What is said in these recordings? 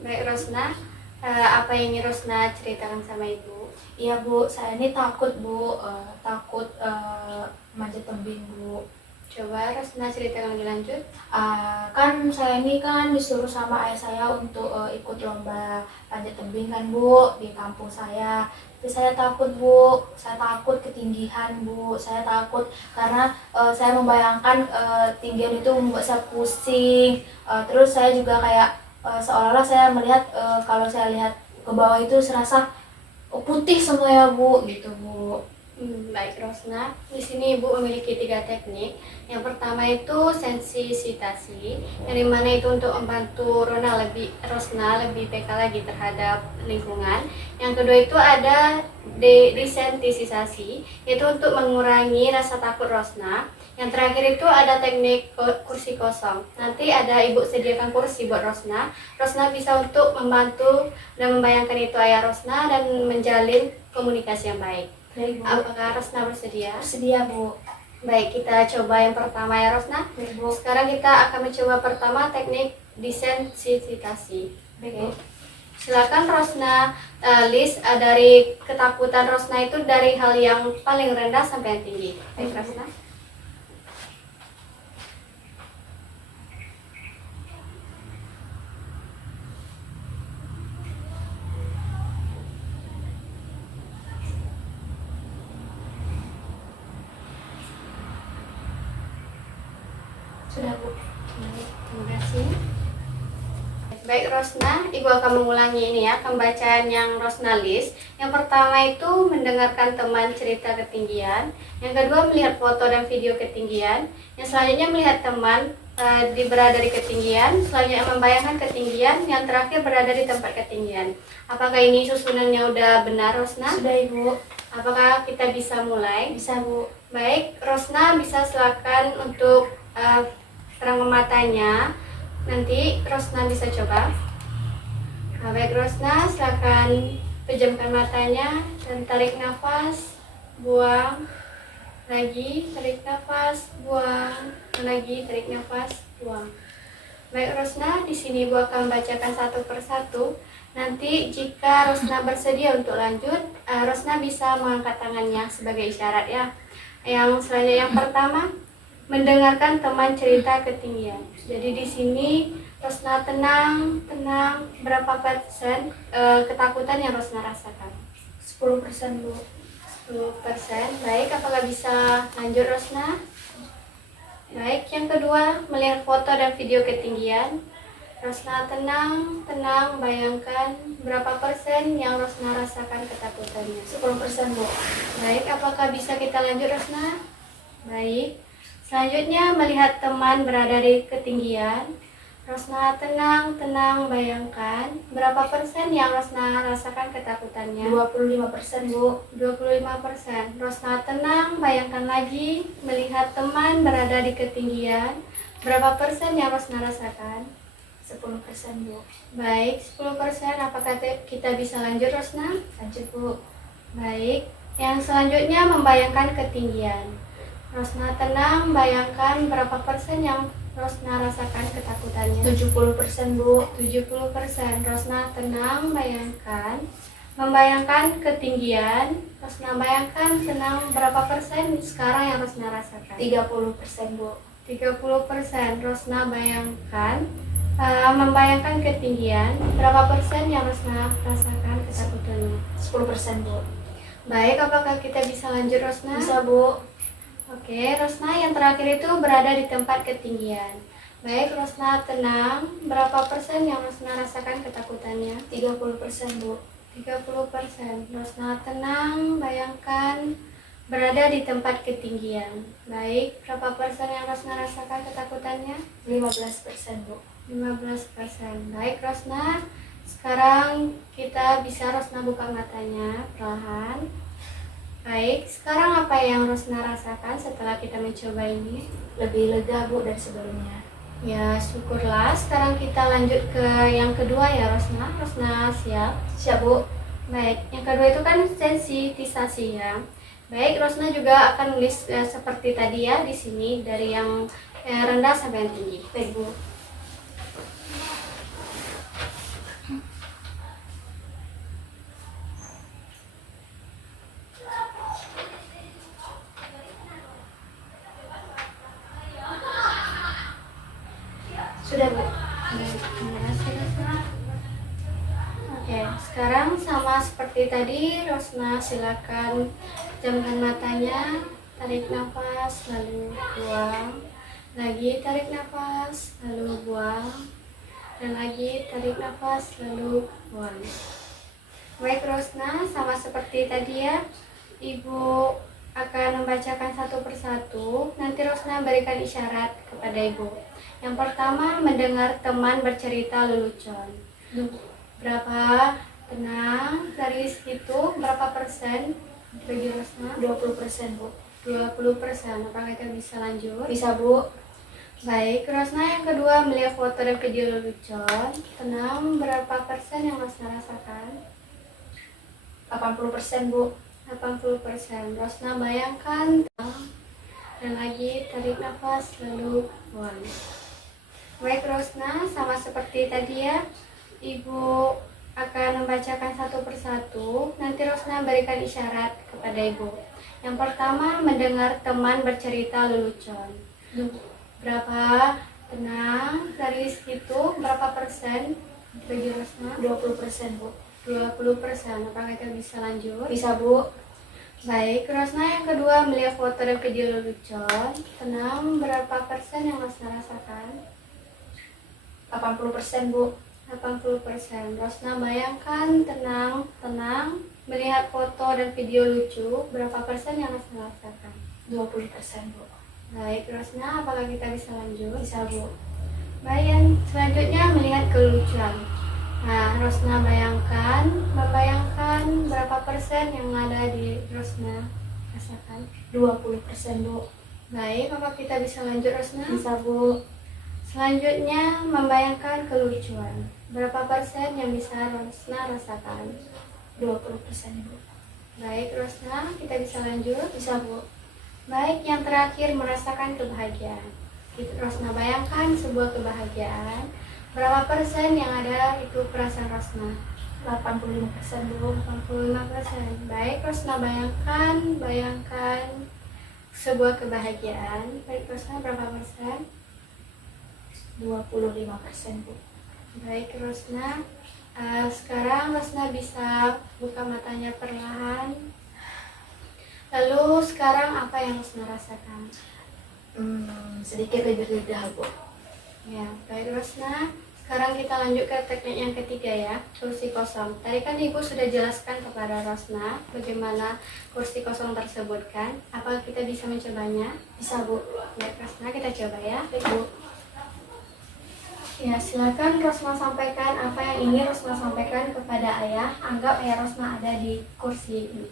Baik Rosna, apa yang ingin Rosna ceritakan sama Ibu? Iya Bu, saya ini takut Bu, takut manjat tebing Bu. Coba Rosna ceritakan lebih lanjut. Kan saya ini kan disuruh sama ayah saya untuk ikut lomba panjat tebing kan Bu di kampung saya. Tapi saya takut Bu, saya takut ketinggian Bu, saya takut karena saya membayangkan tinggian itu membuat saya pusing. Terus saya juga kayak seolah-olah saya melihat kalau saya lihat ke bawah itu serasa putih semua ya Bu, gitu Bu. Baik Rosna, di sini Ibu memiliki 3 teknik. Yang pertama itu sensitasi, yang dimana itu untuk membantu Rosna lebih peka lagi terhadap lingkungan. Yang kedua itu ada desensitisasi, yaitu untuk mengurangi rasa takut Rosna. Yang terakhir itu ada teknik kursi kosong. Nanti ada Ibu sediakan kursi buat Rosna. Rosna bisa untuk membantu dan membayangkan itu ayah Rosna dan menjalin komunikasi yang baik. Baik Bu. Apakah Rosna bersedia? Bersedia Bu. Baik, kita coba yang pertama ya Rosna. Baik Bu. Sekarang kita akan mencoba pertama teknik desensitasi. Baik Bu. Silakan Rosna list dari ketakutan Rosna itu dari hal yang paling rendah sampai yang tinggi. Baik Rosna. Sudah Bu. Baik, terima kasih. Baik Rosna, Ibu akan mengulangi ini ya, pembacaan yang Rosna list. Yang pertama itu mendengarkan teman cerita ketinggian. Yang kedua melihat foto dan video ketinggian. Yang selanjutnya melihat teman berada di ketinggian. Selanjutnya membayangkan ketinggian. Yang terakhir berada di tempat ketinggian. Apakah ini susunannya udah benar Rosna? Sudah Ibu. Apakah kita bisa mulai? Bisa Bu. Baik, Rosna bisa silakan untuk terang matanya. Nanti Rosna bisa coba. Baik Rosna, silakan pejamkan matanya dan tarik nafas, buang, lagi tarik nafas, buang, lagi tarik nafas, buang. Baik Rosna, di sini Bu akan bacakan satu persatu. Nanti jika Rosna bersedia untuk lanjut, Rosna bisa mengangkat tangannya sebagai isyarat ya. Yang selanjutnya yang pertama, mendengarkan teman cerita ketinggian. Jadi di sini Rosna tenang, berapa persen ketakutan yang Rosna rasakan? 10% Bu. 10%. Baik, apakah bisa lanjut Rosna? Baik, yang kedua melihat foto dan video ketinggian. Rosna tenang, bayangkan berapa persen yang Rosna rasakan ketakutannya? 10% Bu. Baik, apakah bisa kita lanjut Rosna? Baik. Selanjutnya melihat teman berada di ketinggian. Rosna tenang, bayangkan berapa persen yang Rosna rasakan ketakutannya? 25% Bu. 25%. Rosna tenang, bayangkan lagi melihat teman berada di ketinggian. Berapa persen yang Rosna rasakan? 10% Bu. Baik, 10%. Apakah kita bisa lanjut Rosna? Lanjut Bu. Baik. Yang selanjutnya membayangkan ketinggian. Rosna tenang, bayangkan berapa persen yang Rosna rasakan ketakutannya? 70% Bu. 70%. Rosna tenang, bayangkan. Membayangkan ketinggian. Rosna bayangkan tenang berapa persen sekarang yang Rosna rasakan? 30% Bu. 30%. Rosna bayangkan. Membayangkan ketinggian. Berapa persen yang Rosna rasakan ketakutannya? 10% Bu. Baik, apakah kita bisa lanjut Rosna? Bisa Bu. Oke, Rosna yang terakhir itu berada di tempat ketinggian. Baik, Rosna tenang. Berapa persen yang Rosna rasakan ketakutannya? 30% Bu. 30%. Rosna tenang, bayangkan berada di tempat ketinggian. Baik, berapa persen yang Rosna rasakan ketakutannya? 15% Bu. 15%. Baik, Rosna. Sekarang kita bisa Rosna buka matanya perlahan. Baik, sekarang apa yang Rosna rasakan setelah kita mencoba ini? Lebih lega Bu dari sebelumnya. Ya, syukurlah. Sekarang kita lanjut ke yang kedua ya Rosna. Rosna siap? Siap Bu. Baik, yang kedua itu kan sensitisasi ya. Baik, Rosna juga akan nulis seperti tadi ya di sini dari yang rendah sampai yang tinggi. Baik Bu. Sekarang sama seperti tadi, Rosna silakan pejamkan matanya, tarik nafas lalu buang, lagi tarik nafas lalu buang, dan lagi tarik nafas lalu buang. Baik Rosna, sama seperti tadi ya, Ibu akan membacakan satu persatu. Nanti Rosna berikan isyarat kepada Ibu. Yang pertama, mendengar teman bercerita lelucon. Berapa? Tenang, dari situ berapa persen bagi Rosna? 20% Bu. 20%. Apakah kita bisa lanjut? Bisa Bu. Baik, Rosna yang kedua, melihat foto dan video lelucon. Tenang, berapa persen yang Rosna rasakan? 80% Bu. 80%. Rosna bayangkan, dan lagi tarik nafas lalu buang. Baik Rosna, sama seperti tadi ya, Ibu akan membacakan satu persatu. Nanti Rosna berikan isyarat kepada Ibu. Yang pertama, mendengar teman bercerita lelucon. Berapa? Tenang, dari situ berapa persen bagi Rosna? 20% Bu. 20%. Apakah kita bisa lanjut? Bisa Bu. Baik, Rosna yang kedua, melihat foto dan video lelucon. Tenang, berapa persen yang Rosna rasakan? 80% Bu. 80%. Rosna bayangkan, tenang, melihat foto dan video lucu. Berapa persen yang Rosna rasakan? 20% Bu. Baik, Rosna, apakah kita bisa lanjut? Bisa Bu. Baik, yang selanjutnya melihat kelucuan. Nah, Rosna membayangkan berapa persen yang ada di Rosna rasakan? 20% Bu. Baik, apa kita bisa lanjut Rosna? Bisa Bu. Selanjutnya, membayangkan kelucuan. Berapa persen yang bisa Rosna rasakan? 20% Bu. Baik, Rosna, kita bisa lanjut? Bisa Bu. Baik, yang terakhir merasakan kebahagiaan. Rosna bayangkan sebuah kebahagiaan. Berapa persen yang ada itu perasaan Rosna? 85% Bu. 85%. Baik, Rosna bayangkan sebuah kebahagiaan. Baik, Rosna berapa persen? 25% Bu. Baik, Rosna. Sekarang Rosna bisa buka matanya perlahan. Lalu sekarang apa yang Rosna rasakan? Sedikit lebih lega Bu. Ya, baik Rosna. Sekarang kita lanjut ke teknik yang ketiga ya, kursi kosong. Tadi kan Ibu sudah jelaskan kepada Rosna bagaimana kursi kosong tersebut kan. Apa kita bisa mencobanya? Bisa Bu. Baik Rosna, kita coba ya. Baik Bu. Ya, silakan Rosna sampaikan apa yang ingin Rosna sampaikan kepada ayah. Anggap ayah Rosna ada di kursi ini.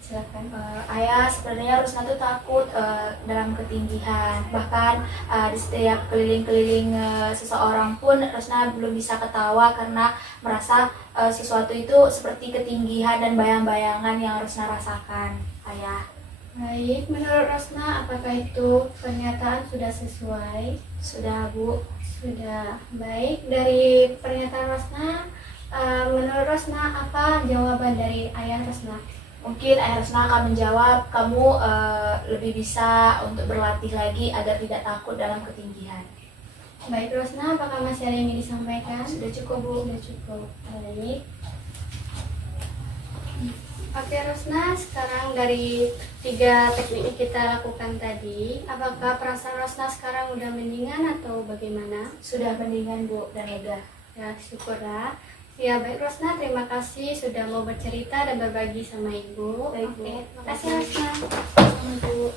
Silakan. Ayah, sebenarnya Rosna tuh takut dalam ketinggian. Bahkan di setiap keliling-keliling seseorang pun Rosna belum bisa ketawa karena merasa sesuatu itu seperti ketinggian dan bayang-bayangan yang Rosna rasakan. Ayah. Baik, menurut Rosna apakah itu pernyataan sudah sesuai? Sudah Bu. Sudah. Baik, dari pernyataan Rosna, menurut Rosna apa jawaban dari ayah Rosna? Mungkin ayah Rosna akan menjawab, kamu lebih bisa untuk berlatih lagi agar tidak takut dalam ketinggian. Baik Rosna, apakah masih ada yang ingin disampaikan? Sudah cukup Bu. Sudah cukup. Baik. Oke Rosna, sekarang dari 3 teknik yang kita lakukan tadi, apakah perasaan Rosna sekarang udah mendingan atau bagaimana? Sudah mendingan Bu dan lega. Ya, syukurlah. Ya, baik Rosna, terima kasih sudah mau bercerita dan berbagi sama Ibu. Baik, Bu. Oke, terima kasih Rosna. Sama Bu.